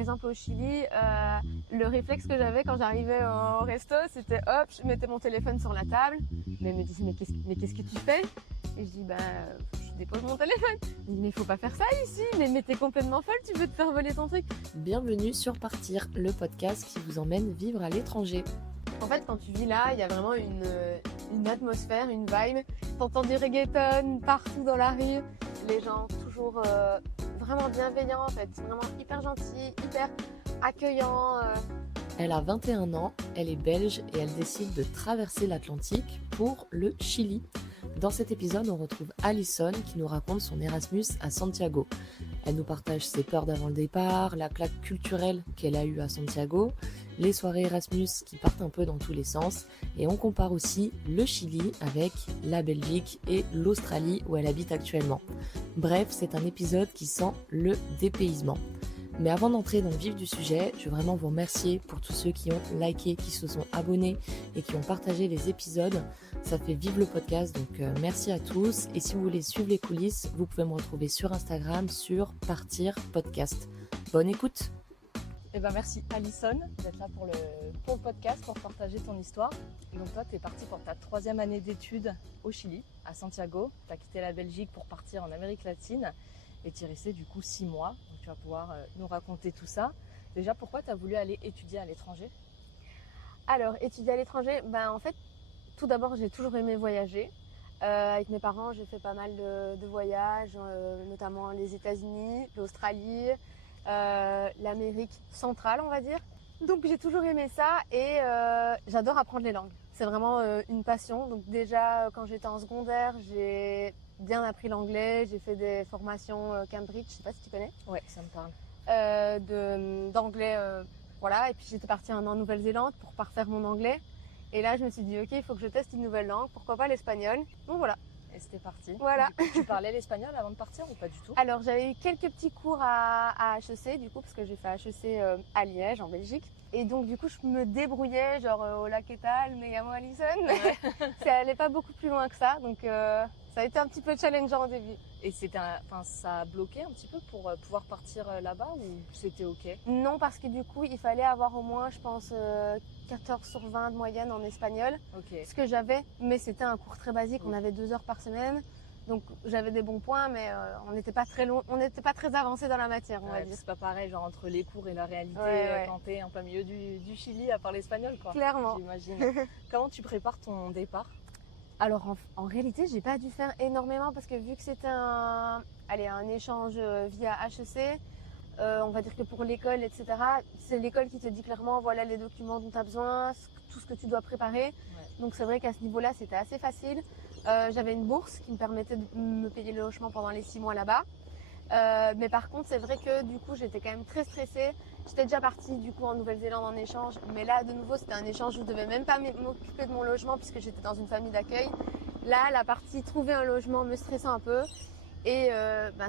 exemple au Chili, le réflexe que j'avais quand j'arrivais au resto, c'était hop, je mettais mon téléphone sur la table. Mais elle me disait mais qu'est-ce que tu fais? Et je dis je dépose mon téléphone. Elle me dit mais faut pas faire ça ici, mais t'es complètement folle, tu veux te faire voler ton truc. Bienvenue sur Partir, le podcast qui vous emmène vivre à l'étranger. En fait, quand tu vis là, il y a vraiment une atmosphère, une vibe. T'entends du reggaeton partout dans la rue. Les gens toujours vraiment bienveillants, en fait. Vraiment hyper gentils, hyper accueillants. Elle a 21 ans, elle est belge et elle décide de traverser l'Atlantique pour le Chili. Dans cet épisode, on retrouve Alison qui nous raconte son Erasmus à Santiago. Elle nous partage ses peurs d'avant le départ, la claque culturelle qu'elle a eue à Santiago, les soirées Erasmus qui partent un peu dans tous les sens, et on compare aussi le Chili avec la Belgique et l'Australie où elle habite actuellement. Bref, c'est un épisode qui sent le dépaysement. Mais avant d'entrer dans le vif du sujet, je veux vraiment vous remercier pour tous ceux qui ont liké, qui se sont abonnés et qui ont partagé les épisodes. Ça fait vivre le podcast, donc merci à tous. Et si vous voulez suivre les coulisses, vous pouvez me retrouver sur Instagram sur Partir Podcast. Bonne écoute. Merci Alison d'être là pour le podcast, pour partager ton histoire. Donc toi, tu es partie pour ta 3e année d'études au Chili, à Santiago. Tu as quitté la Belgique pour partir en Amérique latine et tu es restée du coup 6 mois. Donc tu vas pouvoir nous raconter tout ça. Déjà, pourquoi tu as voulu aller étudier à l'étranger? Alors, étudier à l'étranger, en fait, tout d'abord, j'ai toujours aimé voyager. Avec mes parents, j'ai fait pas mal de voyages, notamment les États-Unis, l'Australie, l'Amérique centrale, on va dire. Donc j'ai toujours aimé ça et j'adore apprendre les langues. C'est vraiment une passion. Donc déjà, quand j'étais en secondaire, j'ai bien appris l'anglais. J'ai fait des formations Cambridge, je sais pas si tu connais. Ouais, ça me parle. D'anglais, voilà. Et puis j'étais partie en Nouvelle-Zélande pour parfaire mon anglais. Et là, je me suis dit, ok, il faut que je teste une nouvelle langue. Pourquoi pas l'espagnol? Donc voilà. Et c'était parti. Voilà. Du coup, tu parlais l'espagnol avant de partir ou pas du tout? Alors, j'avais eu quelques petits cours à HEC, du coup, parce que j'ai fait HEC à Liège, en Belgique. Et donc, du coup, je me débrouillais, genre, hola, ¿qué tal? Me llamo Alison. Ouais. Ça allait pas beaucoup plus loin que ça. Donc, ça a été un petit peu challengeant au début. Et ça a bloqué un petit peu pour pouvoir partir là-bas ou c'était ok? Non, parce que du coup, il fallait avoir au moins, je pense, 14 sur 20 de moyenne en espagnol. Ok. Ce que j'avais, mais c'était un cours très basique. On avait 2 heures par semaine. Donc, j'avais des bons points, mais on n'était pas très long, on n'était pas très avancé dans la matière, on va dire. C'est pas pareil, genre entre les cours et la réalité, Ouais. quand t'es en plein milieu du Chili à parler espagnol, quoi. Clairement. J'imagine. Comment tu prépares ton départ? Alors en réalité, j'ai pas dû faire énormément parce que vu que c'était un échange via HEC, on va dire que pour l'école, etc., c'est l'école qui te dit clairement voilà les documents dont tu as besoin, tout ce que tu dois préparer. Ouais. Donc c'est vrai qu'à ce niveau-là, c'était assez facile. J'avais une bourse qui me permettait de me payer le logement pendant les 6 mois là-bas. Mais par contre, c'est vrai que du coup, j'étais quand même très stressée. J'étais déjà partie du coup en Nouvelle-Zélande en échange, mais là de nouveau c'était un échange où je devais même pas m'occuper de mon logement puisque j'étais dans une famille d'accueil. Là, la partie trouver un logement me stressait un peu. Et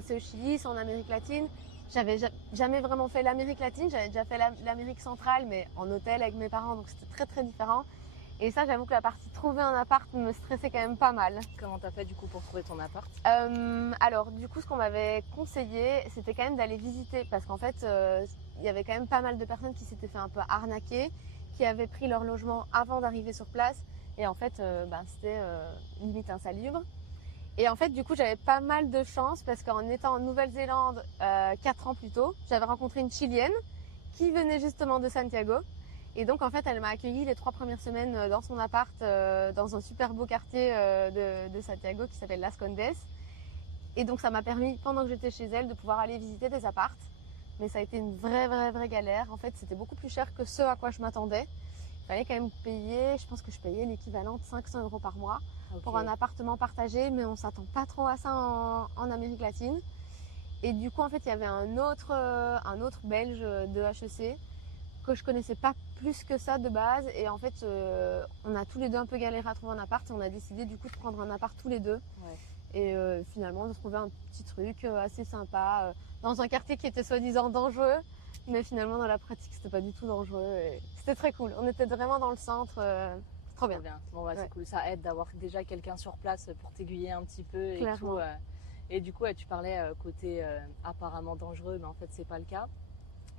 c'est au Chili, c'est en Amérique latine. J'avais jamais vraiment fait l'Amérique latine, j'avais déjà fait l'Amérique centrale, mais en hôtel avec mes parents, donc c'était très très différent. Et ça, j'avoue que la partie trouver un appart me stressait quand même pas mal. Comment t'as fait du coup pour trouver ton appart? Alors du coup, ce qu'on m'avait conseillé, c'était quand même d'aller visiter parce qu'en fait, il y avait quand même pas mal de personnes qui s'étaient fait un peu arnaquer, qui avaient pris leur logement avant d'arriver sur place et en fait, c'était limite insalubre. Et en fait, du coup, j'avais pas mal de chance parce qu'en étant en Nouvelle-Zélande 4 ans plus tôt, j'avais rencontré une Chilienne qui venait justement de Santiago. Et donc, en fait, elle m'a accueillie les 3 premières semaines dans son appart, dans un super beau quartier de Santiago qui s'appelle Las Condes. Et donc, ça m'a permis, pendant que j'étais chez elle, de pouvoir aller visiter des apparts. Mais ça a été une vraie galère. En fait, c'était beaucoup plus cher que ce à quoi je m'attendais. Il fallait quand même payer, je pense que je payais l'équivalent de 500 € par mois pour un appartement partagé, mais on s'attend pas trop à ça en Amérique latine. Et du coup, en fait, il y avait un autre Belge de HEC que je connaissais pas plus que ça de base. Et en fait, on a tous les deux un peu galéré à trouver un appart et on a décidé du coup de prendre un appart tous les deux. Ouais. Et finalement, de trouver un petit truc assez sympa dans un quartier qui était soi-disant dangereux. Mais finalement, dans la pratique, c'était pas du tout dangereux. Et c'était très cool. On était vraiment dans le centre. Trop bien. Bon, c'est cool. Ça aide d'avoir déjà quelqu'un sur place pour t'aiguiller un petit peu. Clairement. Et tout. Et du coup, tu parlais côté apparemment dangereux, mais en fait, c'est pas le cas.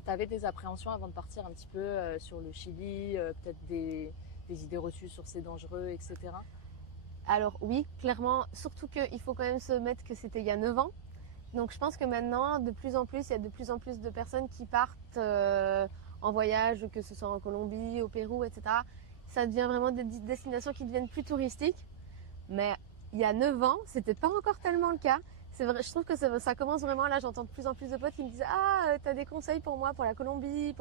Tu avais des appréhensions avant de partir un petit peu sur le Chili, peut-être des idées reçues sur c'est dangereux, etc. Alors oui, clairement, surtout qu'il faut quand même se mettre que c'était il y a 9 ans. Donc je pense que maintenant, de plus en plus, il y a de plus en plus de personnes qui partent en voyage, que ce soit en Colombie, au Pérou, etc. Ça devient vraiment des destinations qui deviennent plus touristiques. Mais il y a 9 ans, c'était pas encore tellement le cas. C'est vrai, je trouve que ça commence vraiment, là j'entends de plus en plus de potes qui me disent « Ah, t'as des conseils pour moi, pour la Colombie ?»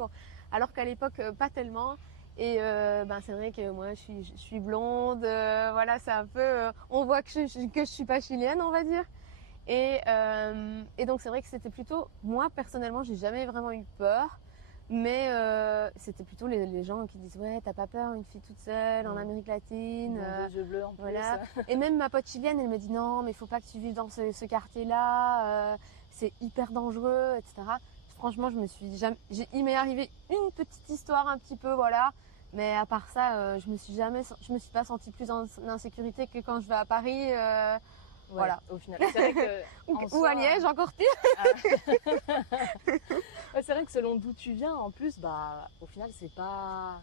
Alors qu'à l'époque, pas tellement. Et c'est vrai que moi je suis blonde, voilà, c'est un peu... on voit que je suis pas chilienne, on va dire. Et donc c'est vrai que c'était plutôt... Moi personnellement, j'ai jamais vraiment eu peur. Mais c'était plutôt les gens qui disent ouais, t'as pas peur, une fille toute seule en Amérique latine. Des yeux bleus en plus. Voilà. Et même ma pote chilienne, elle me dit non, mais il faut pas que tu vives dans ce quartier-là, c'est hyper dangereux, etc. Franchement, il m'est arrivé une petite histoire un petit peu, voilà. Mais à part ça, je me suis pas sentie plus en insécurité que quand je vais à Paris. Voilà. Au final, c'est vrai que ou à Liège, encore pire. C'est vrai que selon d'où tu viens, en plus, au final, c'est pas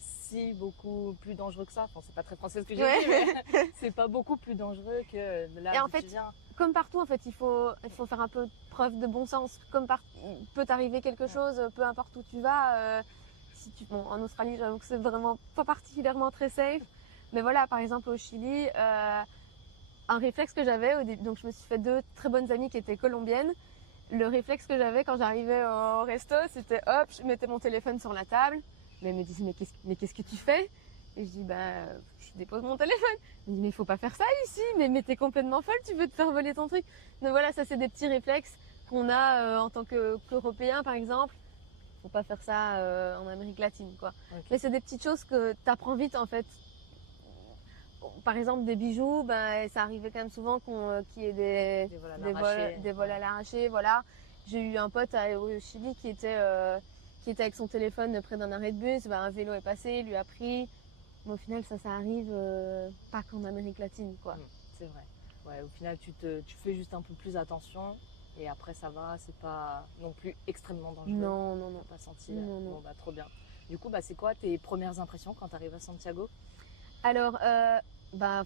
si beaucoup plus dangereux que ça. Enfin, c'est pas très français ce que j'ai dit, mais c'est pas beaucoup plus dangereux que là où tu viens. Comme partout, en fait, il faut faire un peu preuve de bon sens. Peut t'arriver quelque chose, peu importe où tu vas. En Australie, j'avoue que c'est vraiment pas particulièrement très safe. Mais voilà, par exemple au Chili, un réflexe que j'avais au début, donc je me suis fait 2 très bonnes amies qui étaient colombiennes. Le réflexe que j'avais quand j'arrivais au resto, c'était hop, je mettais mon téléphone sur la table. Mais elle me disait mais qu'est-ce que tu fais? Et je dis je dépose mon téléphone. Elle me dit mais il faut pas faire ça ici, mais t'es complètement folle, tu veux te faire voler ton truc. Donc voilà, ça c'est des petits réflexes qu'on a en tant qu'Européens par exemple. Faut pas faire ça en Amérique latine quoi. Okay. Mais c'est des petites choses que t'apprends vite en fait. Par exemple des bijoux, ça arrivait quand même souvent qu'il y ait des vols à l'arraché, voilà. J'ai eu un pote au Chili qui était avec son téléphone près d'un arrêt de bus, un vélo est passé, il lui a pris. Mais au final ça arrive pas qu'en Amérique latine quoi. C'est vrai. Ouais, au final tu fais juste un peu plus attention et après ça va, c'est pas non plus extrêmement dangereux. Non. Pas senti. Non. Bon trop bien. Du coup c'est quoi tes premières impressions quand tu arrives à Santiago? Alors,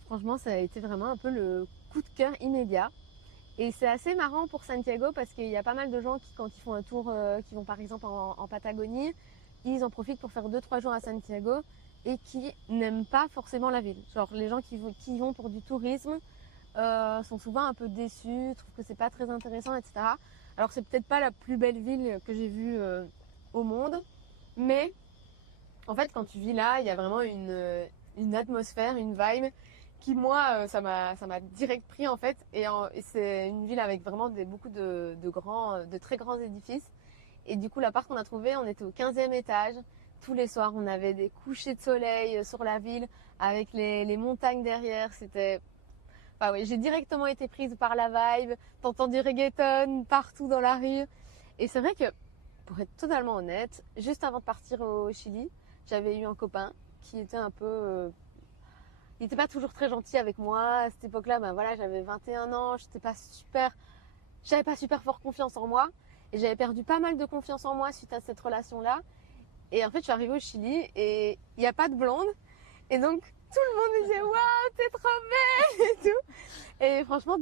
franchement, ça a été vraiment un peu le coup de cœur immédiat. Et c'est assez marrant pour Santiago parce qu'il y a pas mal de gens qui, quand ils font un tour, qui vont par exemple en Patagonie, ils en profitent pour faire 2-3 jours à Santiago et qui n'aiment pas forcément la ville. Genre, les gens qui vont pour du tourisme sont souvent un peu déçus, trouvent que c'est pas très intéressant, etc. Alors, c'est peut-être pas la plus belle ville que j'ai vue au monde, mais en fait, quand tu vis là, il y a vraiment une atmosphère, une vibe qui moi ça m'a direct pris en fait et c'est une ville avec vraiment beaucoup de très grands édifices et du coup l'appart qu'on a trouvé, on était au 15e étage. Tous les soirs on avait des couchers de soleil sur la ville avec les montagnes derrière. C'était j'ai directement été prise par la vibe. T'entends du reggaeton partout dans la rue et c'est vrai que pour être totalement honnête, juste avant de partir au Chili, j'avais eu un copain qui était un peu... il n'était pas toujours très gentil avec moi. À cette époque-là, j'avais 21 ans, j'avais pas super fort confiance en moi. Et j'avais perdu pas mal de confiance en moi suite à cette relation-là. Et en fait, je suis arrivée au Chili et il n'y a pas de blonde. Et donc, tout le monde me disait « Waouh, t'es trop belle !» et tout. Et franchement,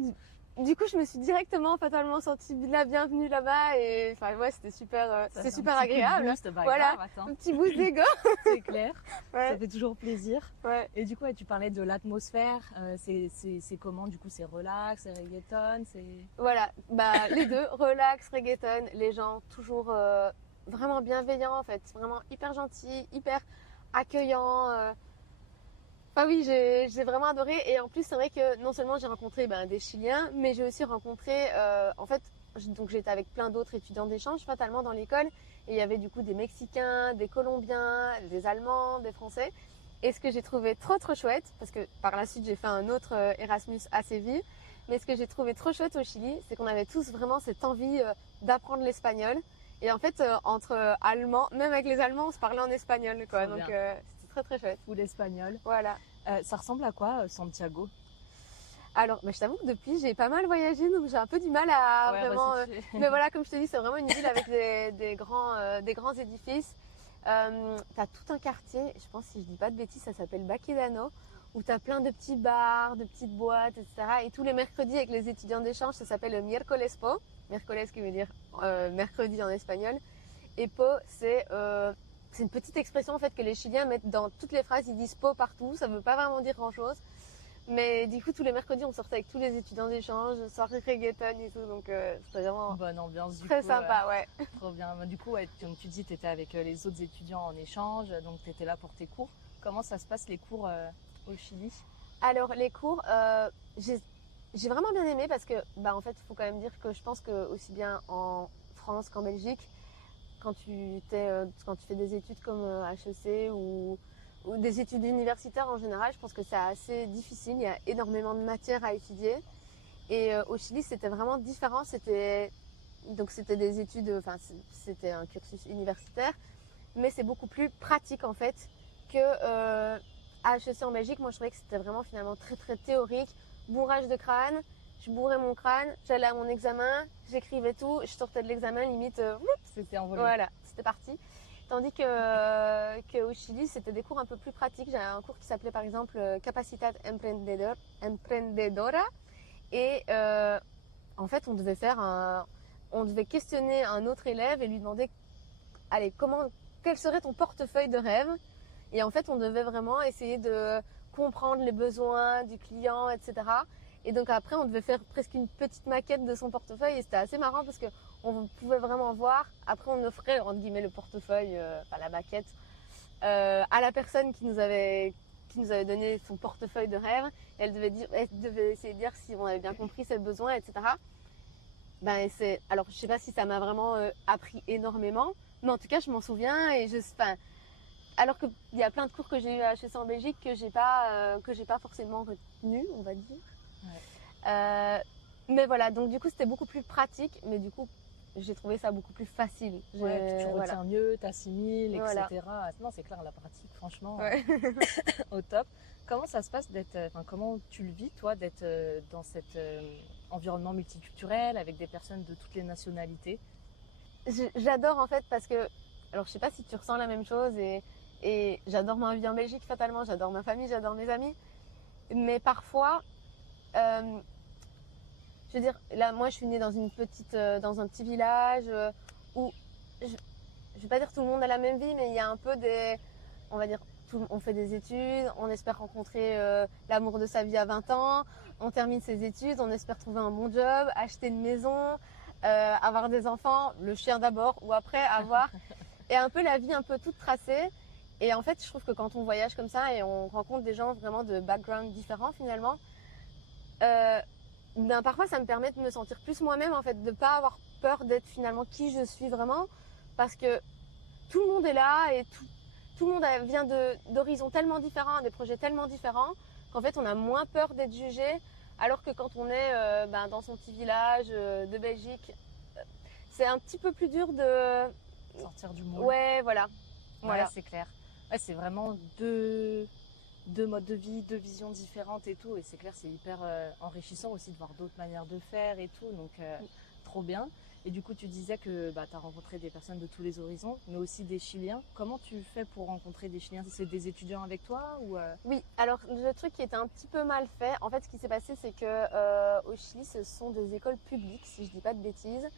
du coup, je me suis directement, fatalement sentie la bienvenue là-bas. Et c'était super agréable. Voilà, un petit boost d'ego. C'est clair, ouais. Ça fait toujours plaisir. Ouais. Et du coup, tu parlais de l'atmosphère. C'est comment du coup? C'est relax, c'est reggaeton, c'est... Voilà, les deux, relax, reggaeton. Les gens toujours vraiment bienveillants en fait. Vraiment hyper gentils, hyper accueillants. Oui, j'ai vraiment adoré et en plus c'est vrai que non seulement j'ai rencontré des Chiliens, mais j'ai aussi rencontré j'étais avec plein d'autres étudiants d'échange fatalement dans l'école et il y avait du coup des Mexicains, des Colombiens, des Allemands, des Français et ce que j'ai trouvé trop chouette parce que par la suite j'ai fait un autre Erasmus à Séville, mais ce que j'ai trouvé trop chouette au Chili c'est qu'on avait tous vraiment cette envie d'apprendre l'espagnol et en fait entre Allemands, même avec les Allemands on se parlait en espagnol quoi, donc très chouette. Ou l'espagnol. Voilà. Ça ressemble à quoi Santiago? Alors, je t'avoue que depuis, j'ai pas mal voyagé, donc j'ai un peu du mal à Ouais, vraiment. resituer. Mais voilà, comme je te dis, c'est vraiment une ville avec des grands édifices. T'as tout un quartier, je pense, si je dis pas de bêtises, ça s'appelle Baquedano, où t'as plein de petits bars, de petites boîtes, etc. Et tous les mercredis, avec les étudiants d'échange, ça s'appelle le Miércoles Po. Miércoles qui veut dire mercredi en espagnol. Et po, c'est une petite expression en fait que les Chiliens mettent dans toutes les phrases. Ils disent po partout, ça veut pas vraiment dire grand-chose. Mais du coup, tous les mercredis, on sortait avec tous les étudiants d'échange, soirée reggaeton et tout, donc c'était vraiment Bonne ambiance du très coup. sympa, ouais. Trop bien. Du coup, ouais, comme tu dis, tu étais avec les autres étudiants en échange, donc tu étais là pour tes cours. Comment ça se passe les cours au Chili? Alors les cours, j'ai vraiment bien aimé parce que, en fait, il faut quand même dire que je pense que aussi bien en France qu'en Belgique, quand quand tu fais des études comme HEC ou des études universitaires en général, je pense que c'est assez difficile. Il y a énormément de matières à étudier. Et au Chili, c'était vraiment différent. C'était des études, enfin, c'était un cursus universitaire, mais c'est beaucoup plus pratique en fait que à HEC en Belgique. Moi, je trouvais que c'était vraiment finalement très très théorique, bourrage de crâne. Je bourrais mon crâne, j'allais à mon examen, j'écrivais tout, je sortais de l'examen limite, C'était envolé. voilà, c'était parti. Tandis que au Chili, c'était des cours un peu plus pratiques. J'avais un cours qui s'appelait par exemple Capacidad Emprendedora. Et en fait, on devait questionner un autre élève et lui demander, allez, quel serait ton portefeuille de rêve? Et en fait, on devait vraiment essayer de comprendre les besoins du client, etc. Et donc après, on devait faire presque une petite maquette de son portefeuille et c'était assez marrant parce que on pouvait vraiment voir. Après, on offrait entre guillemets le portefeuille, enfin la maquette, à la personne qui nous avait donné son portefeuille de rêve. Et elle devait essayer de dire si on avait bien compris ses besoins, etc. Alors, je sais pas si ça m'a vraiment appris énormément, mais en tout cas, je m'en souviens alors qu'il y a plein de cours que j'ai eu à HEC en Belgique que j'ai pas forcément retenu, on va dire. Ouais. Mais voilà, donc du coup, c'était beaucoup plus pratique, mais du coup, j'ai trouvé ça beaucoup plus facile. Ouais, puis tu retiens mieux, t'assimiles, Voilà. etc. Non, c'est clair, la pratique, franchement, Ouais. au top. Comment ça se passe comment tu le vis, toi, d'être dans cet environnement multiculturel avec des personnes de toutes les nationalités? J'adore en fait parce que, alors je sais pas si tu ressens la même chose et j'adore ma vie en Belgique fatalement, j'adore ma famille, j'adore mes amis, mais parfois, je veux dire, là moi je suis née dans dans un petit village où je vais pas dire tout le monde a la même vie, mais il y a un peu on va dire, on fait des études, on espère rencontrer l'amour de sa vie à 20 ans, on termine ses études, on espère trouver un bon job, acheter une maison, avoir des enfants, le chien d'abord ou après avoir, et un peu la vie un peu toute tracée. Et en fait, je trouve que quand on voyage comme ça et on rencontre des gens vraiment de backgrounds différents finalement, parfois ça me permet de me sentir plus moi-même en fait, de pas avoir peur d'être finalement qui je suis vraiment, parce que tout le monde est là et tout le monde vient d'horizons tellement différents, des projets tellement différents, qu'en fait on a moins peur d'être jugé, alors que quand on est dans son petit village de Belgique, c'est un petit peu plus dur de Sortir du moule. Ouais, voilà. Ouais, c'est clair. Ouais, c'est vraiment deux modes de vie, deux visions différentes et tout. Et c'est clair, c'est hyper enrichissant aussi de voir d'autres manières de faire et tout. Donc, trop bien. Et du coup, tu disais que tu as rencontré des personnes de tous les horizons, mais aussi des Chiliens. Comment tu fais pour rencontrer des Chiliens? C'est des étudiants avec toi ou Oui, alors le truc qui était un petit peu mal fait, en fait, ce qui s'est passé, c'est que au Chili, ce sont des écoles publiques, si je dis pas de bêtises.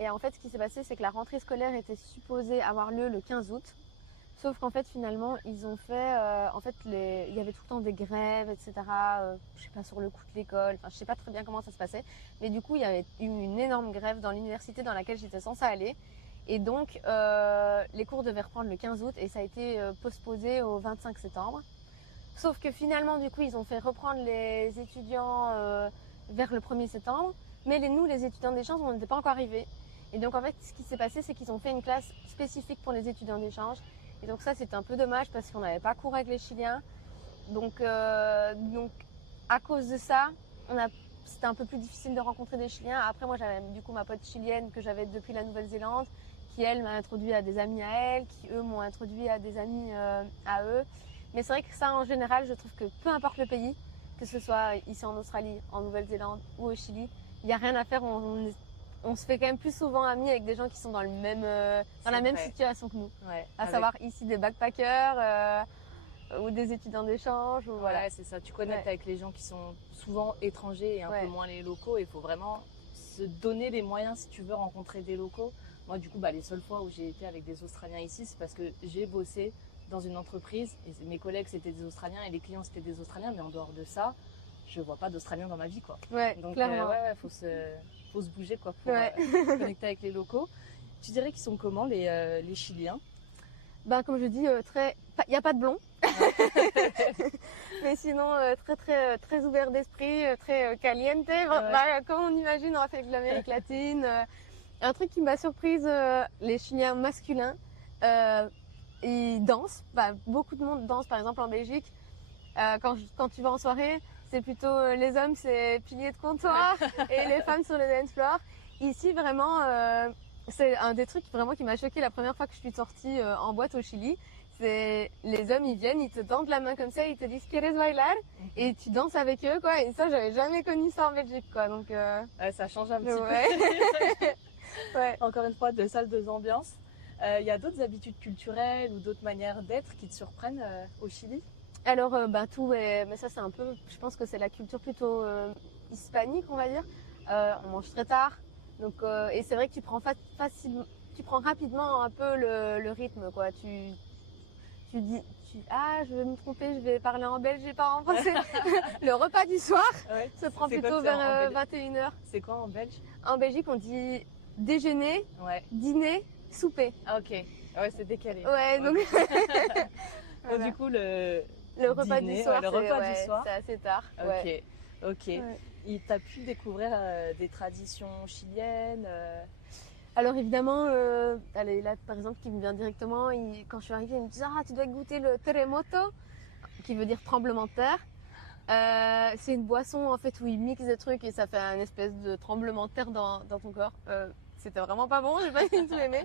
Et en fait, ce qui s'est passé, c'est que la rentrée scolaire était supposée avoir lieu le 15 août. Sauf qu'en fait, finalement, ils ont fait. Il y avait tout le temps des grèves, etc. Je sais pas, sur le coup de l'école. Enfin, je sais pas très bien comment ça se passait. Mais du coup, il y avait eu une énorme grève dans l'université dans laquelle j'étais censée aller. Et donc, les cours devaient reprendre le 15 août et ça a été postposé au 25 septembre. Sauf que finalement, du coup, ils ont fait reprendre les étudiants vers le 1er septembre. Mais nous, les étudiants d'échange, on n'était pas encore arrivés. Et donc, en fait, ce qui s'est passé, c'est qu'ils ont fait une classe spécifique pour les étudiants d'échange. Et donc ça, c'était un peu dommage parce qu'on n'avait pas cours avec les Chiliens. Donc à cause de ça, c'était un peu plus difficile de rencontrer des Chiliens. Après, moi, j'avais du coup ma pote chilienne que j'avais depuis la Nouvelle-Zélande, qui elle m'a introduit à des amis à elle, qui eux m'ont introduit à des amis à eux. Mais c'est vrai que ça, en général, je trouve que peu importe le pays, que ce soit ici en Australie, en Nouvelle-Zélande ou au Chili, il n'y a rien à faire. On se fait quand même plus souvent amis avec des gens qui sont dans la même situation que nous. Ouais, à savoir ici des backpackers ou des étudiants d'échange. Voilà. Ouais, c'est ça. Tu connectes avec les gens qui sont souvent étrangers et un peu moins les locaux. Il faut vraiment se donner les moyens si tu veux rencontrer des locaux. Moi, du coup, les seules fois où j'ai été avec des Australiens ici, c'est parce que j'ai bossé dans une entreprise et mes collègues c'était des Australiens et les clients c'était des Australiens. Mais en dehors de ça, je vois pas d'Australiens dans ma vie, quoi. Ouais, donc clairement. faut se bouger, quoi, pour connecter avec les locaux. Tu dirais qu'ils sont comment les Chiliens? Comme je dis, il n'y a pas de blond. Mais sinon, très ouvert d'esprit, très caliente. Comme on imagine en fait avec l'Amérique latine. Un truc qui m'a surprise, les Chiliens masculins, ils dansent. Beaucoup de monde danse, par exemple en Belgique. Quand tu vas en soirée, c'est plutôt les hommes, c'est piliers de comptoir et les femmes sur le dance floor. Ici, vraiment, c'est un des trucs vraiment qui m'a choqué la première fois que je suis sortie en boîte au Chili. C'est les hommes, ils viennent, ils te tendent la main comme ça, ils te disent ¿Quieres bailar? Et tu danses avec eux, quoi. Et ça, j'avais jamais connu ça en Belgique, quoi. Donc, ça change un petit peu. Ouais. Encore une fois, de salles, deux ambiances. Il y a d'autres habitudes culturelles ou d'autres manières d'être qui te surprennent au Chili? Alors, tout, mais ça, c'est un peu, je pense que c'est la culture plutôt hispanique, on va dire. On mange très tard. Donc, et c'est vrai que tu prends rapidement un peu le rythme, quoi. Tu dis, je vais me tromper, je vais parler en belge et pas en français. Le repas du soir se prend plutôt vers 21h. C'est quoi en belge? En Belgique, on dit déjeuner, dîner, souper. Ah, ok. Ouais, c'est décalé. Ouais, donc. Donc, du coup, le repas dîner, du soir, c'est assez tard. Ok. Et t'as pu découvrir des traditions chiliennes Alors évidemment, là par exemple qui me vient directement, quand je suis arrivée, il me dit tu dois goûter le terremoto, qui veut dire tremblement de terre. C'est une boisson en fait où ils mixent des trucs et ça fait un espèce de tremblement de terre dans ton corps. C'était vraiment pas bon, j'ai pas du tout aimé.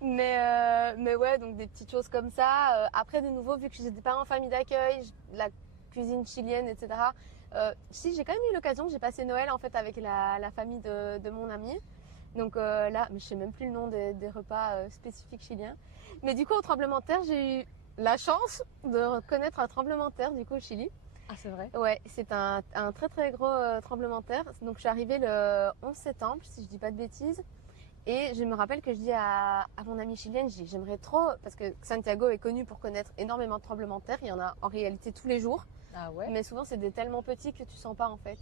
Mais ouais, donc des petites choses comme ça. Après de nouveau, vu que j'étais pas en famille d'accueil, la cuisine chilienne, etc. Si j'ai quand même eu l'occasion, j'ai passé Noël en fait avec la famille de mon ami. Donc là, mais je sais même plus le nom des repas spécifiques chiliens. Mais du coup, au tremblement de terre, j'ai eu la chance de connaître un tremblement de terre du coup au Chili. Ah, c'est vrai? Ouais, c'est un très très gros tremblement de terre. Donc je suis arrivée le 11 septembre, si je dis pas de bêtises. Et je me rappelle que je dis à mon amie chilienne, je dis j'aimerais trop, parce que Santiago est connu pour connaître énormément de tremblements de terre. Il y en a en réalité tous les jours. Ah ouais? Mais souvent c'est des tellement petits que tu sens pas en fait.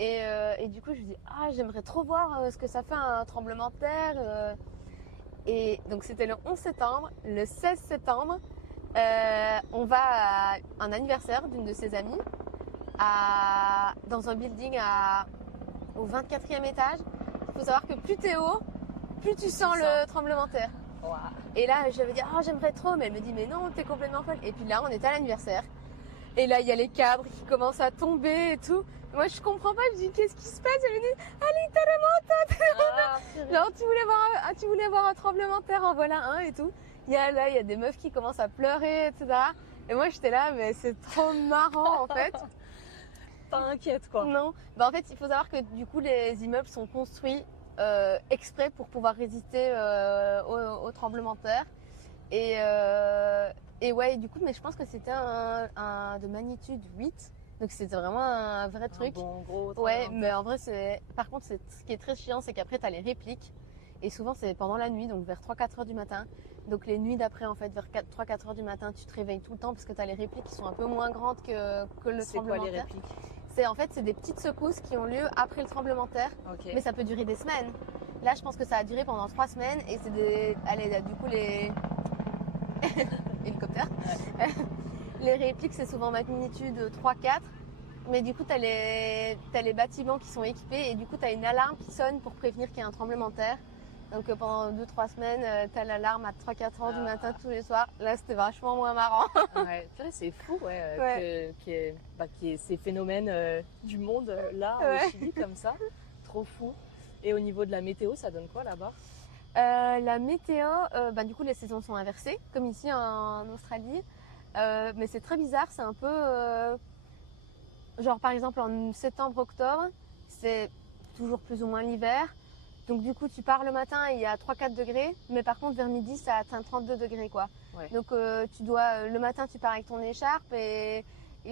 Et du coup je dis j'aimerais trop voir ce que ça fait un tremblement de terre. Et donc c'était le 11 septembre. Le 16 septembre, on va à un anniversaire d'une de ses amies dans un building au 24e étage. Il faut savoir que plus t'es haut, plus tu sens le tremblement de terre. Wow. Et là, je lui dis j'aimerais trop, mais elle me dit mais non, t'es complètement folle. Et puis là, on était à l'anniversaire. Et là, il y a les câbles qui commencent à tomber et tout. Moi, je comprends pas. Je me dis qu'est-ce qui se passe? Elle me dit littéralement, genre tu voulais voir un tremblement de terre, en voilà un et tout. Il y a des meufs qui commencent à pleurer, etc. Et moi, j'étais là, mais c'est trop marrant en fait. Pas inquiète quoi. Non. En fait, il faut savoir que du coup, les immeubles sont construits exprès pour pouvoir résister au tremblement de terre. Et ouais, du coup, mais je pense que c'était un de magnitude 8. Donc c'était vraiment un vrai truc. Bon, gros. Ouais, mais en vrai, par contre, ce qui est très chiant, c'est qu'après, tu as les répliques. Et souvent, c'est pendant la nuit, donc vers 3-4 heures du matin. Donc les nuits d'après, en fait, vers 3-4 heures du matin, tu te réveilles tout le temps parce que tu as les répliques qui sont un peu moins grandes que le tremblement de terre. C'est quoi les répliques? C'est des petites secousses qui ont lieu après le tremblement de terre. Okay. Mais ça peut durer des semaines. Là, je pense que ça a duré pendant 3 semaines. Et c'est du coup, les hélicoptères. Les répliques, c'est souvent magnitude 3-4. Mais du coup, tu as les bâtiments qui sont équipés. Et du coup, tu as une alarme qui sonne pour prévenir qu'il y a un tremblement de terre. Donc pendant 2-3 semaines, tu as l'alarme à 3-4 heures du matin tous les soirs. Là, c'était vachement moins marrant. Ouais, c'est fou qu'il y ait ces phénomènes du monde là au Chili comme ça. Trop fou. Et au niveau de la météo, ça donne quoi là-bas? La météo, du coup les saisons sont inversées, comme ici en Australie. Mais c'est très bizarre, c'est un peu... genre par exemple en septembre-octobre, c'est toujours plus ou moins l'hiver. Donc du coup, tu pars le matin et il y a 3-4 degrés, mais par contre vers midi, ça atteint 32 degrés quoi. Ouais. Donc le matin, tu pars avec ton écharpe et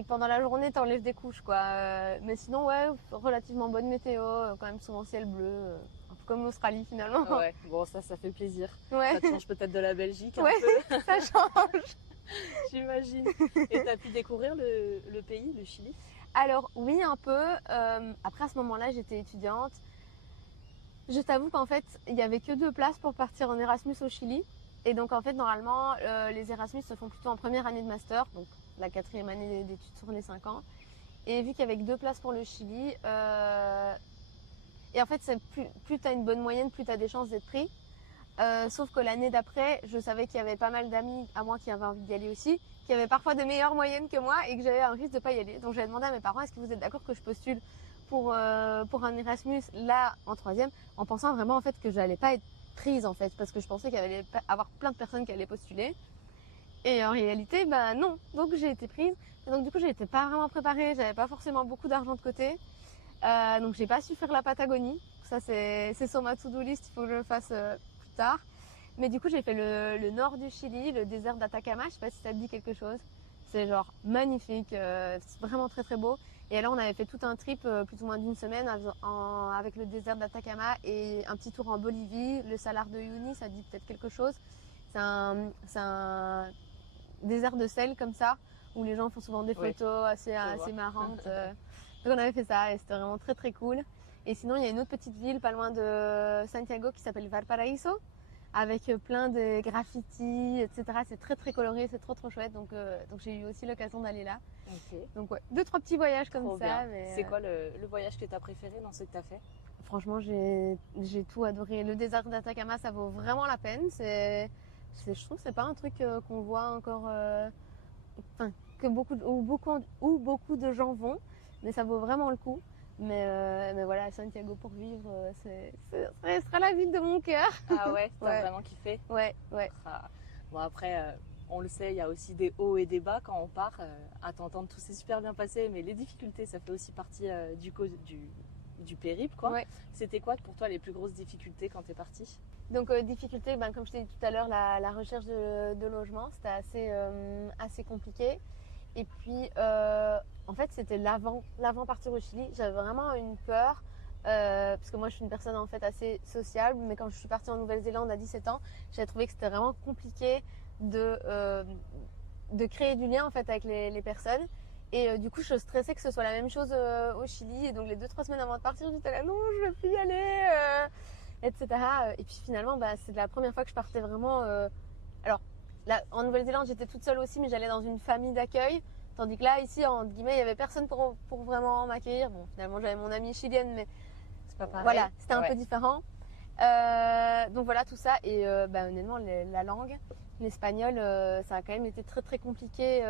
pendant la journée, tu enlèves des couches quoi. Mais sinon, ouais, relativement bonne météo, quand même souvent ciel bleu, un peu comme l'Australie finalement. Ouais, bon ça fait plaisir. Ouais. Ça te change peut-être de la Belgique un Ouais, peu, ça change. j'imagine. Et tu as pu découvrir le pays, le Chili? Alors oui, un peu. Après à ce moment-là, j'étais étudiante. Je t'avoue qu'en fait, il n'y avait que 2 places pour partir en Erasmus au Chili. Et donc en fait, normalement, les Erasmus se font plutôt en première année de master, donc la 4e année d'études sur les 5 ans. Et vu qu'il y avait que 2 places pour le Chili, et en fait, plus tu as une bonne moyenne, plus tu as des chances d'être pris. Sauf que l'année d'après, je savais qu'il y avait pas mal d'amis à moi qui avaient envie d'y aller aussi, qui avaient parfois de meilleures moyennes que moi et que j'avais un risque de pas y aller. Donc j'avais demandé à mes parents, est-ce que vous êtes d'accord que je postule pour un Erasmus là en 3e, en pensant vraiment en fait que j'allais pas être prise en fait, parce que je pensais qu'il y allait avoir plein de personnes qui allaient postuler. Et en réalité, bah non. Donc j'ai été prise. Et donc du coup, j'étais pas vraiment préparée, j'avais pas forcément beaucoup d'argent de côté. Donc j'ai pas su faire la Patagonie. Ça c'est sur ma to-do list, il faut que je le fasse plus tard. Mais du coup, j'ai fait le nord du Chili, le désert d'Atacama. Je sais pas si ça te dit quelque chose. C'est genre magnifique, c'est vraiment très très beau. Et là, on avait fait tout un trip, plus ou moins d'une semaine, avec le désert d'Atacama et un petit tour en Bolivie. Le Salar de Uyuni, ça dit peut-être quelque chose. C'est un désert de sel comme ça, où les gens font souvent des photos assez marrantes. Donc on avait fait ça et c'était vraiment très très cool. Et sinon, il y a une autre petite ville pas loin de Santiago qui s'appelle Valparaíso, avec plein de graffitis, etc. C'est très très coloré, c'est trop trop chouette. Donc j'ai eu aussi l'occasion d'aller là. Ok. Donc ouais, 2-3 petits voyages comme Trop ça. bien. Mais, C'est quoi le voyage que tu as préféré dans ce que tu as fait? franchement, j'ai tout adoré. Le désert d'Atacama, ça vaut vraiment la peine. Je trouve que c'est pas un truc qu'on voit encore, enfin, où beaucoup de gens vont, mais ça vaut vraiment le coup. Mais voilà, Santiago pour vivre, ça sera la ville de mon cœur. Ah ouais, t'as Ouais. vraiment kiffé? Ouais. Ah. Bon après, on le sait, il y a aussi des hauts et des bas quand on part. À t'entendre, tout s'est super bien passé, mais les difficultés, ça fait aussi partie du périple, quoi. Ouais. C'était quoi pour toi les plus grosses difficultés quand t'es partie? Donc difficulté, comme je t'ai dit tout à l'heure, la recherche de logement, c'était assez compliqué. Et puis en fait c'était l'avant partir au Chili, j'avais vraiment une peur parce que moi je suis une personne en fait assez sociable, mais quand je suis partie en Nouvelle-Zélande à 17 ans, j'avais trouvé que c'était vraiment compliqué de créer du lien en fait avec les personnes. Et du coup, je stressais que ce soit la même chose au Chili. Et donc, les 2-3 semaines avant de partir, j'étais là, non, je veux plus y aller, etc. Et puis finalement, c'est la première fois que je partais vraiment. Alors, là, en Nouvelle-Zélande, j'étais toute seule aussi, mais j'allais dans une famille d'accueil. Tandis que là, ici, entre guillemets, il n'y avait personne pour vraiment m'accueillir. Bon, finalement, j'avais mon amie chilienne, mais C'est pas pareil. voilà, c'était un Ouais. peu différent. Donc voilà, tout ça. Et honnêtement, la langue, l'espagnol, ça a quand même été très très compliqué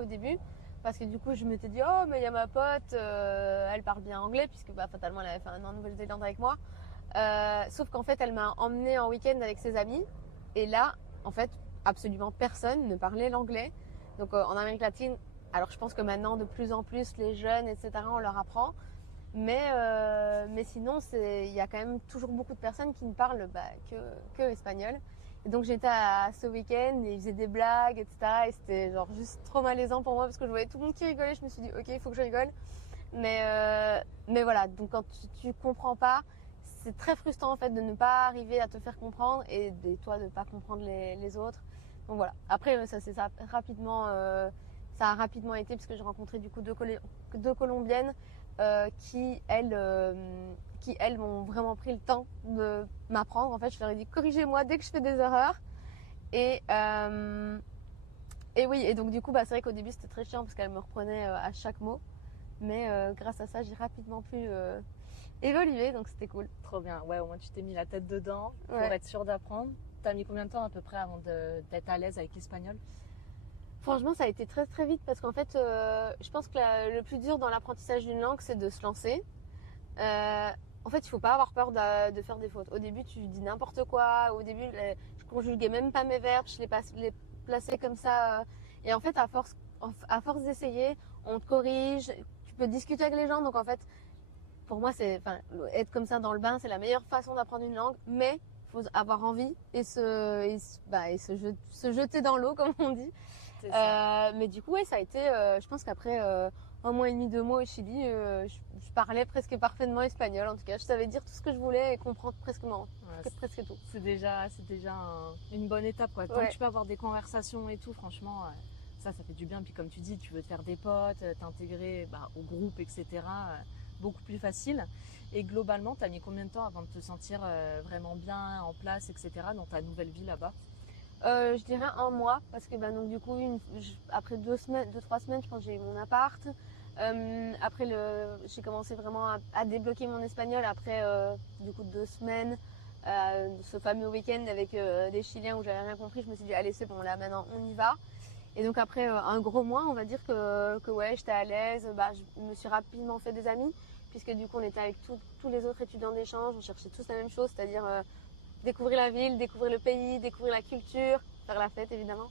au début. Parce que du coup, je m'étais dit, oh, mais il y a ma pote, elle parle bien anglais, puisque fatalement, elle avait fait un an en Nouvelle-Zélande avec moi. Sauf qu'en fait, elle m'a emmenée en week-end avec ses amis. Et là, en fait, absolument personne ne parlait l'anglais. Donc en Amérique latine, alors je pense que maintenant, de plus en plus, les jeunes, etc., on leur apprend. Mais sinon, il y a quand même toujours beaucoup de personnes qui ne parlent que espagnol. Et donc j'étais à ce week-end et ils faisaient des blagues, etc. Et c'était genre juste trop malaisant pour moi parce que je voyais tout le monde qui rigolait. Je me suis dit, ok, il faut que je rigole. Mais voilà, donc quand tu comprends pas, c'est très frustrant en fait de ne pas arriver à te faire comprendre et toi de ne pas comprendre les autres. Donc voilà. Après, ça a rapidement été parce que j'ai rencontré du coup deux Colombiennes qui elles m'ont vraiment pris le temps de m'apprendre. En fait, je leur ai dit corrigez-moi dès que je fais des erreurs. Et oui, et donc du coup, c'est vrai qu'au début c'était très chiant parce qu'elles me reprenaient à chaque mot. Mais grâce à ça, j'ai rapidement pu évoluer, donc c'était cool. Trop bien. Ouais, au moins tu t'es mis la tête dedans pour Ouais. être sûr d'apprendre. T'as mis combien de temps à peu près avant d'être à l'aise avec l'espagnol? Franchement, ça a été très très vite parce qu'en fait, je pense que le plus dur dans l'apprentissage d'une langue, c'est de se lancer. En fait, il faut pas avoir peur de faire des fautes. Au début, tu dis n'importe quoi. Au début, je conjuguais même pas mes verbes, je les plaçais comme ça. Et en fait, à force d'essayer, on te corrige, tu peux discuter avec les gens. Donc en fait, pour moi, être comme ça dans le bain, c'est la meilleure façon d'apprendre une langue. Mais il faut avoir envie et se jeter dans l'eau, comme on dit. C'est ça. Mais du coup, ouais, ça a été, je pense qu'après 1 mois et demi, 2 mois au Chili, je parlais presque parfaitement espagnol. En tout cas, je savais dire tout ce que je voulais et comprendre presque tout. C'est déjà une bonne étape, quoi. Tant Ouais. que tu peux avoir des conversations et tout, franchement, ça fait du bien. Puis comme tu dis, tu veux te faire des potes, t'intégrer au groupe, etc. Beaucoup plus facile. Et globalement, tu as mis combien de temps avant de te sentir vraiment bien en place, etc. dans ta nouvelle vie là-bas? Je dirais 1 mois parce que donc du coup après 2-3 semaines, je pense que j'ai eu mon appart. Après j'ai commencé vraiment à débloquer mon espagnol après du coup 2 semaines, ce fameux week-end avec des Chiliens où j'avais rien compris. Je me suis dit allez c'est bon là maintenant on y va. Et donc après un gros mois, on va dire que ouais j'étais à l'aise. Je me suis rapidement fait des amis puisque du coup on était avec tous les autres étudiants d'échange. On cherchait tous la même chose, c'est-à-dire découvrir la ville, découvrir le pays, découvrir la culture, faire la fête évidemment.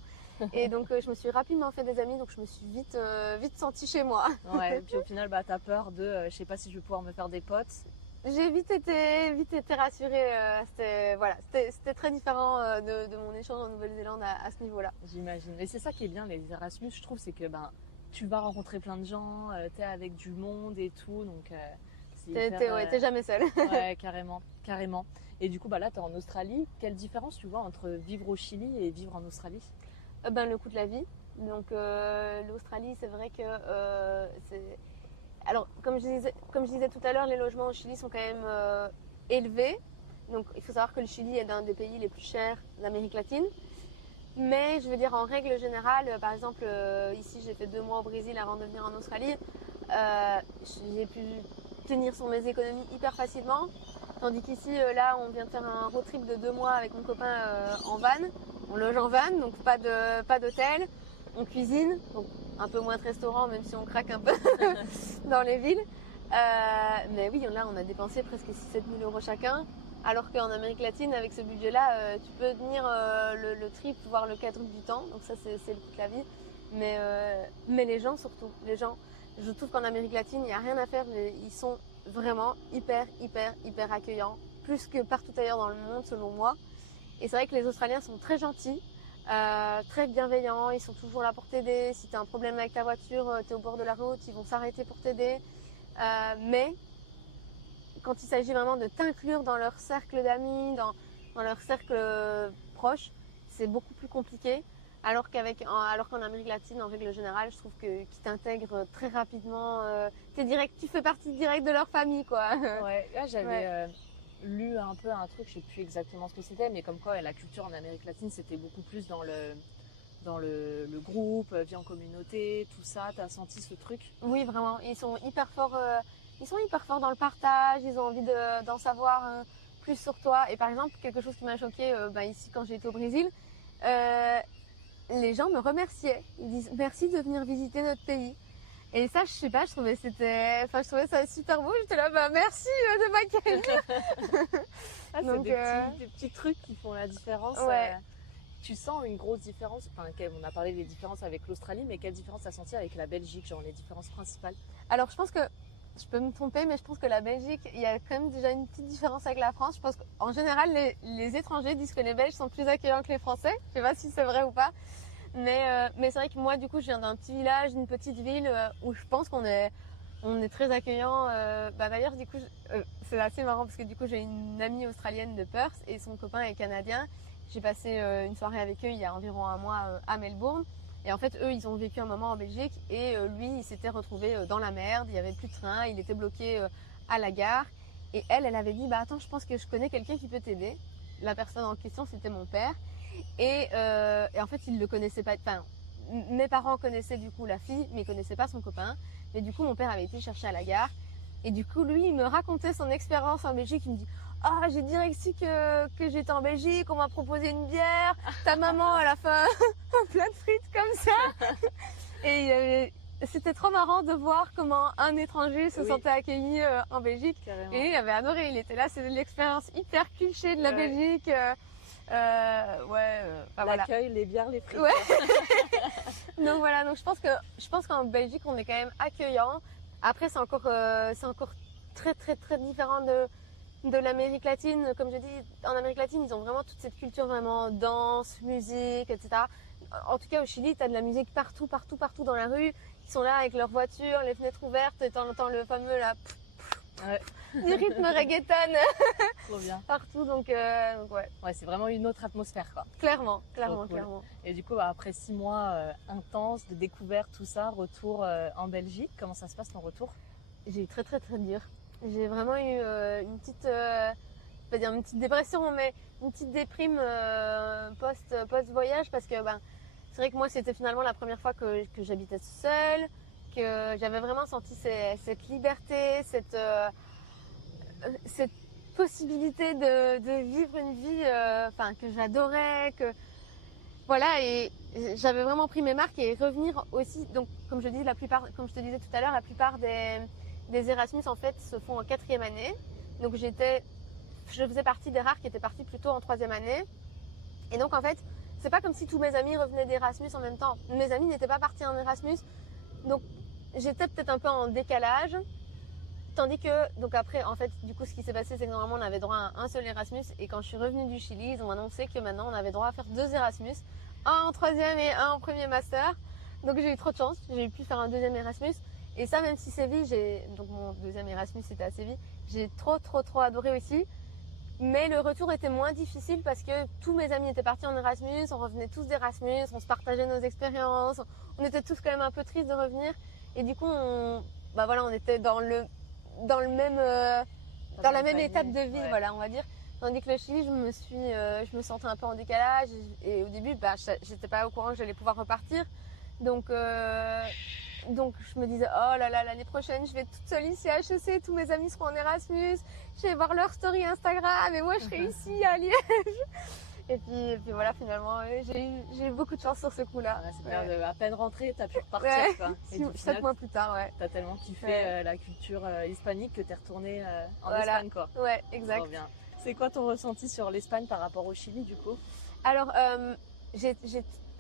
Et donc je me suis rapidement fait des amis, donc je me suis vite sentie chez moi. Ouais, et puis au final, t'as peur de je sais pas si je vais pouvoir me faire des potes. J'ai vite été rassurée. C'était très différent de mon échange en Nouvelle-Zélande à ce niveau-là. J'imagine. Mais c'est ça qui est bien, les Erasmus, je trouve, c'est que tu vas rencontrer plein de gens, t'es avec du monde et tout, donc T'es jamais seule. Ouais, carrément. Et du coup, là, t'es en Australie. Quelle différence tu vois entre vivre au Chili et vivre en Australie? Le coût de la vie. Donc l'Australie, c'est vrai que alors comme je disais tout à l'heure, les logements au Chili sont quand même élevés. Donc il faut savoir que le Chili est l'un des pays les plus chers d'Amérique latine. Mais je veux dire en règle générale, par exemple ici j'ai fait 2 mois au Brésil avant de venir en Australie. J'ai pu tenir sur mes économies hyper facilement. Tandis qu'ici, là, on vient de faire un road trip de 2 mois avec mon copain en van. On loge en van, donc pas d'hôtel. On cuisine, donc un peu moins de restaurants, même si on craque un peu dans les villes. Mais oui, là, on a dépensé presque 6-7 000 € chacun. Alors qu'en Amérique latine, avec ce budget-là, tu peux tenir le trip, voire le quadruple du temps. Donc ça, c'est le coût de la vie. Mais les gens, surtout, je trouve qu'en Amérique latine, il n'y a rien à faire, mais ils sont vraiment hyper accueillants, plus que partout ailleurs dans le monde selon moi. Et c'est vrai que les Australiens sont très gentils, très bienveillants, ils sont toujours là pour t'aider. Si tu as un problème avec ta voiture, tu es au bord de la route, ils vont s'arrêter pour t'aider. Mais quand il s'agit vraiment de t'inclure dans leur cercle d'amis, dans leur cercle proche, c'est beaucoup plus compliqué. Alors qu'en Amérique latine, en règle générale, je trouve qu'ils t'intègrent très rapidement. Tu fais partie directe de leur famille, quoi. Ouais, là j'avais lu un peu un truc, je sais plus exactement ce que c'était, mais comme quoi la culture en Amérique latine, c'était beaucoup plus dans le groupe, vie en communauté, tout ça. T'as senti ce truc? Oui, vraiment. Ils sont hyper forts dans le partage. Ils ont envie d'en savoir plus sur toi. Et par exemple, quelque chose qui m'a choquée ici quand j'ai été au Brésil. Les gens me remerciaient. Ils disent merci de venir visiter notre pays. Et ça, je sais pas, je trouvais ça super beau. J'étais là, merci de m'accueillir. Donc, des petits trucs qui font la différence. Ouais. Tu sens une grosse différence. Enfin, on a parlé des différences avec l'Australie, mais quelle différence tu as senti avec la Belgique, genre les différences principales? Alors, je pense que je peux me tromper, mais je pense que la Belgique, il y a quand même déjà une petite différence avec la France. Je pense qu'en général, les étrangers disent que les Belges sont plus accueillants que les Français. Je sais pas si c'est vrai ou pas. Mais c'est vrai que moi, du coup, je viens d'un petit village, d'une petite ville où je pense qu'on est très accueillant. D'ailleurs, du coup, c'est assez marrant parce que du coup, j'ai une amie australienne de Perth et son copain est canadien. J'ai passé une soirée avec eux il y a environ 1 mois à Melbourne. Et en fait, eux, ils ont vécu un moment en Belgique et lui, il s'était retrouvé dans la merde. Il n'y avait plus de train, il était bloqué à la gare. Et elle avait dit, attends, je pense que je connais quelqu'un qui peut t'aider. La personne en question, c'était mon père. Et en fait, il le connaissait pas. Enfin, mes parents connaissaient du coup la fille, mais ils connaissaient pas son copain. Mais du coup, mon père avait été chercher à la gare. Et du coup, lui, il me racontait son expérience en Belgique. Il me dit, j'ai direct su que j'étais en Belgique, on m'a proposé une bière. Ta maman, elle a fait un plat de frites comme ça. Et c'était trop marrant de voir comment un étranger se sentait accueilli en Belgique. Carrément. Et il avait adoré. Il était là, c'est l'expérience hyper cliché de la Belgique. L'accueil, les bières, les frites. Ouais. Donc voilà, donc je pense qu'en Belgique, on est quand même accueillant. Après, c'est encore très très très différent de l'Amérique latine. Comme je dis, en Amérique latine, ils ont vraiment toute cette culture vraiment danse, musique, etc. En tout cas, au Chili, tu as de la musique partout, partout, partout dans la rue. Ils sont là avec leur voiture, les fenêtres ouvertes, et t'entends le fameux là, Ouais. du rythme reggaeton Trop bien. partout. Donc ouais, Ouais, c'est vraiment une autre atmosphère, quoi. clairement, Cool. clairement. Et du coup, bah, après 6 mois intenses de découverte, tout ça, retour en Belgique, comment ça se passe ton retour? J'ai eu très très très dur. J'ai vraiment eu une petite, pas dire une petite dépression, mais une petite déprime post voyage parce que ben c'est vrai que moi c'était finalement la première fois que j'habitais seule, que j'avais vraiment senti cette liberté, cette possibilité de vivre une vie enfin que j'adorais, que voilà, et j'avais vraiment pris mes marques et revenir aussi. Donc comme je dis, comme je te disais tout à l'heure, la plupart des Erasmus en fait se font en 4e année. Donc je faisais partie des rares qui étaient partis plutôt en 3e année. Et donc en fait, c'est pas comme si tous mes amis revenaient d'Erasmus en même temps. Mes amis n'étaient pas partis en Erasmus. Donc j'étais peut-être un peu en décalage. Tandis que, donc après, en fait, du coup, ce qui s'est passé, c'est que normalement, on avait droit à un seul Erasmus. Et quand je suis revenue du Chili, ils ont annoncé que maintenant, on avait droit à faire 2 Erasmus. Un en 3e et un en premier master. Donc j'ai eu trop de chance. J'ai pu faire un 2e Erasmus. Et ça, même si Séville, donc mon 2e Erasmus, c'était à Séville, j'ai trop adoré aussi. Mais le retour était moins difficile parce que tous mes amis étaient partis en Erasmus, on revenait tous d'Erasmus, on se partageait nos expériences, on était tous quand même un peu tristes de revenir. Et du coup, on était dans la même étape de vie, ouais. voilà, on va dire. Tandis que le Chili, je me sentais un peu en décalage. Et au début, j'étais pas au courant que j'allais pouvoir repartir. Donc je me disais, oh là là, l'année prochaine, je vais être toute seule ici à HEC, tous mes amis seront en Erasmus, je vais voir leur story Instagram et moi je serai ici à Liège. Et puis voilà, finalement, j'ai eu beaucoup de chance sur ce coup-là. Ouais, c'est bien, à peine rentré, t'as pu repartir, Ouais. quoi. Et du 7 final, mois plus tard, ouais. t'as tellement kiffé Ouais. la culture hispanique que t'es retourné en Voilà. Espagne, quoi. Ouais, exact. Trop bien. C'est quoi ton ressenti sur l'Espagne par rapport au Chili, du coup? Alors, j'ai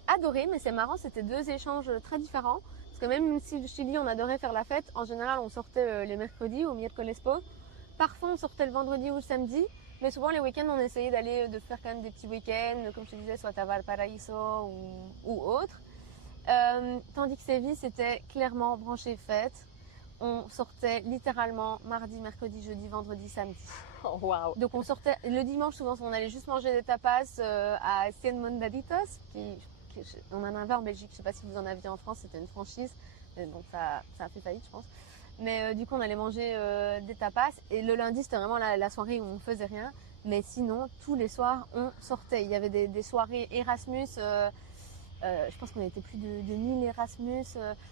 adoré, mais c'est marrant, c'était 2 échanges très différents. Parce que même si le Chili, on adorait faire la fête, en général, on sortait les mercredis au miércoles po. Parfois, on sortait le vendredi ou le samedi. Mais souvent, les week-ends, on essayait de faire quand même des petits week-ends, comme je te disais, soit à Valparaiso ou autre. Tandis que Séville, c'était clairement branché fête. On sortait littéralement mardi, mercredi, jeudi, vendredi, samedi. Oh, waouh! Donc on sortait le dimanche, souvent on allait juste manger des tapas à Cien Mondaditos, on en avait en Belgique, je sais pas si vous en aviez en France, c'était une franchise, donc ça a fait faillite je pense. Mais du coup on allait manger des tapas et le lundi c'était vraiment la soirée où on faisait rien. Mais sinon tous les soirs on sortait, il y avait des soirées Erasmus, je pense qu'on était plus de 1000 Erasmus,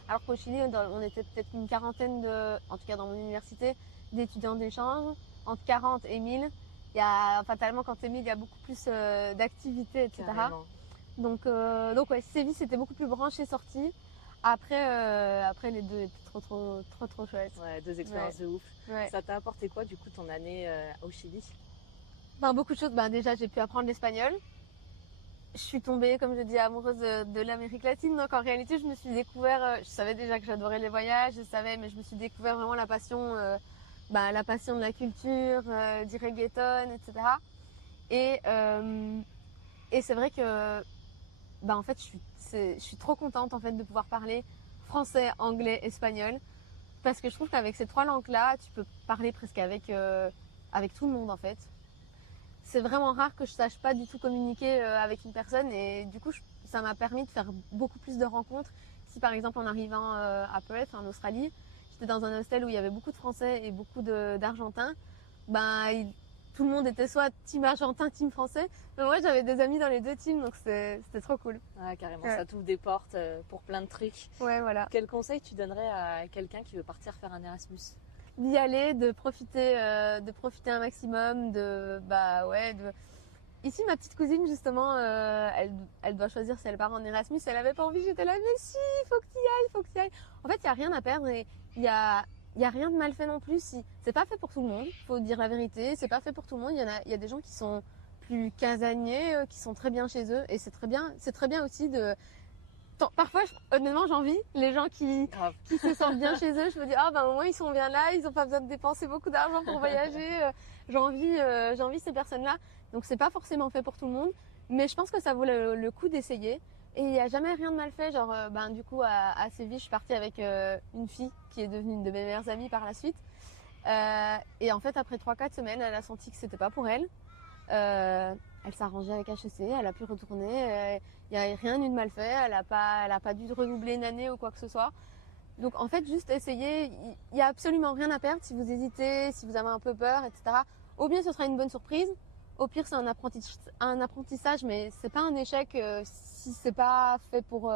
alors qu'au Chili on était peut-être une quarantaine en tout cas dans mon université, d'étudiants d'échange. Entre 40 et 1000, fatalement quand t'es 1000, il y a beaucoup plus d'activités, etc. Carrément. Donc ouais, Séville c'était beaucoup plus branché sorti. Après les deux étaient trop chouettes. Ouais, 2 expériences de ouf. Ouais. Ça t'a apporté quoi, du coup, ton année au Chili? Beaucoup de choses. Déjà, j'ai pu apprendre l'espagnol. Je suis tombée, comme je dis, amoureuse de l'Amérique latine. Donc en réalité, je me suis découvert. Je savais déjà que j'adorais les voyages, mais je me suis découvert vraiment la passion de la culture, du reggaeton, etc. Et c'est vrai que en fait, je suis trop contente en fait de pouvoir parler français, anglais, espagnol, parce que je trouve qu'avec ces 3 langues-là, tu peux parler presque avec tout le monde en fait. C'est vraiment rare que je sache pas du tout communiquer avec une personne et du coup, ça m'a permis de faire beaucoup plus de rencontres. Si par exemple en arrivant à Perth, en Australie, j'étais dans un hostel où il y avait beaucoup de Français et beaucoup d'Argentins, tout le monde était soit team argentin, team français. Mais moi, j'avais des amis dans les 2 teams, donc c'était trop cool. Ah, carrément, Ouais. ça t'ouvre des portes pour plein de trucs. Ouais, voilà. Quel conseil tu donnerais à quelqu'un qui veut partir faire un Erasmus? D'y aller, de profiter un maximum, Ici, ma petite cousine, justement, elle doit choisir si elle part en Erasmus. Elle avait pas envie, j'étais là, mais si, il faut que tu y ailles, il faut que tu y ailles. En fait, il n'y a rien à perdre et il y a rien de mal fait non plus. C'est pas fait pour tout le monde, faut dire la vérité. C'est pas fait pour tout le monde. Il y a des gens qui sont plus casaniers, qui sont très bien chez eux. Et c'est très bien aussi Parfois, honnêtement, j'envie les gens qui Grave. se sentent bien chez eux. Je me dis, ah ben au moins ils sont bien là, ils n'ont pas besoin de dépenser beaucoup d'argent pour voyager. J'ai envie ces personnes-là. Donc c'est pas forcément fait pour tout le monde, mais je pense que ça vaut le coup d'essayer. Et il n'y a jamais rien de mal fait. Genre, du coup, à Séville, je suis partie avec une fille qui est devenue une de mes meilleures amies par la suite. Et en fait, après 3-4 semaines, elle a senti que c'était pas pour elle. Elle s'est arrangée avec HEC, elle a pu retourner. Il n'y a rien eu de mal fait. Elle a pas dû redoubler une année ou quoi que ce soit. Donc en fait, juste essayer. Il n'y a absolument rien à perdre si vous hésitez, si vous avez un peu peur, etc. Au mieux, ce sera une bonne surprise. Au pire, c'est un apprentissage, mais c'est pas un échec si c'est pas fait pour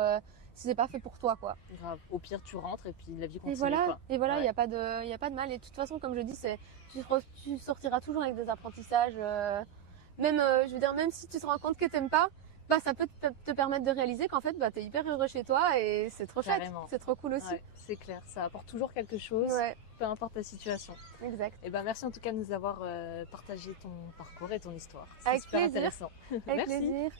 toi, quoi. Grave. Au pire, tu rentres et puis la vie continue. Et voilà, quoi. il Ouais. n'y a pas de mal. Et de toute façon, comme je dis, tu sortiras toujours avec des apprentissages. Je veux dire, même si tu te rends compte que t'aimes pas, bah ça peut te permettre de réaliser qu'en fait, bah t'es hyper heureux chez toi et c'est trop chouette. Carrément. C'est trop cool aussi. Ouais, c'est clair, ça apporte toujours quelque chose, Ouais, peu importe la situation. exact. Et ben merci en tout cas de nous avoir partagé ton parcours et ton histoire. C'est Avec super plaisir. intéressant. Avec Merci. plaisir.